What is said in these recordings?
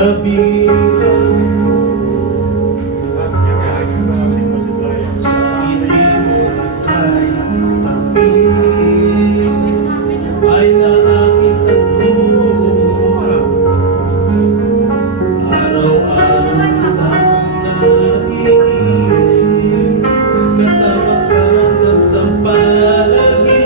Nabihan sa ngiti mo kay tamis ay nakakita ko. Araw-araw nang naiisip kasama ka hanggang sa panaginip.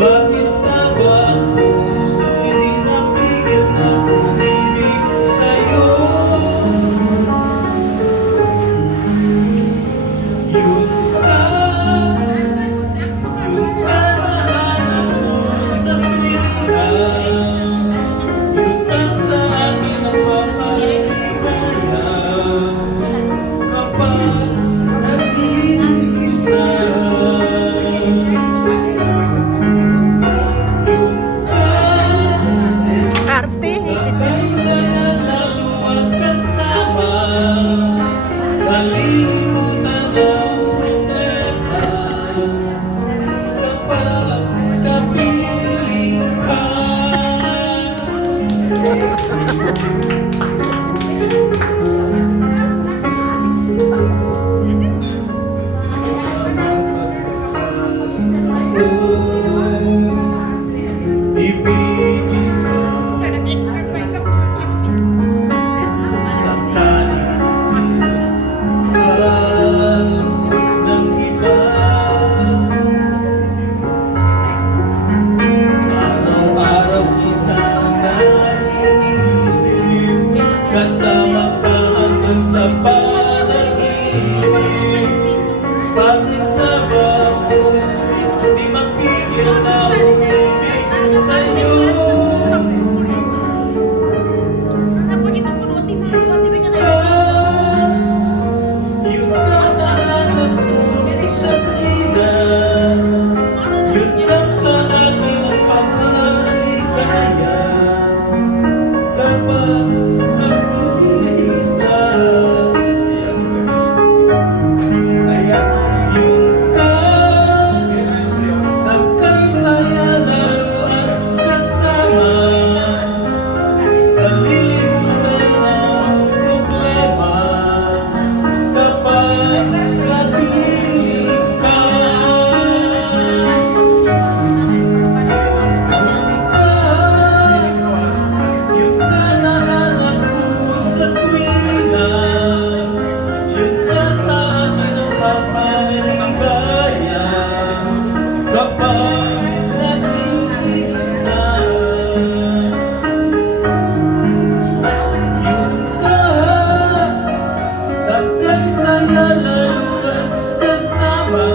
Bakit nga ba ang puso'y di napigil na umibig sa'yo? Yun ka nahanap ko sa tuwina. Yun kang sa akin nagpapaligaya kapag nag-iisa. Arte. Nakaisaya lalo at kasama, nalilimutan ang problema kapag kapiling ka. Ibigin ka sakaling mahal ng iba. Araw-araw kitang naiisip kasama ka hanggang sa panaginip. Bakit nga ba ang puso'y di mapigil na umibig sa'yo? Yun ka nahanap ko sa tuwina. Yun kang sa akin nagpapaligaya kapag kapiling-isa. Yun ka nagkaisaya lalo at kasama, nalilimutan ang problema kapag kapiling ka. Yun ka nahanap ko sa tuwina. Yun ka sa akin ang papaligaya kapag nag-iisa. Yun ka nagkaisaya lalo at kasama,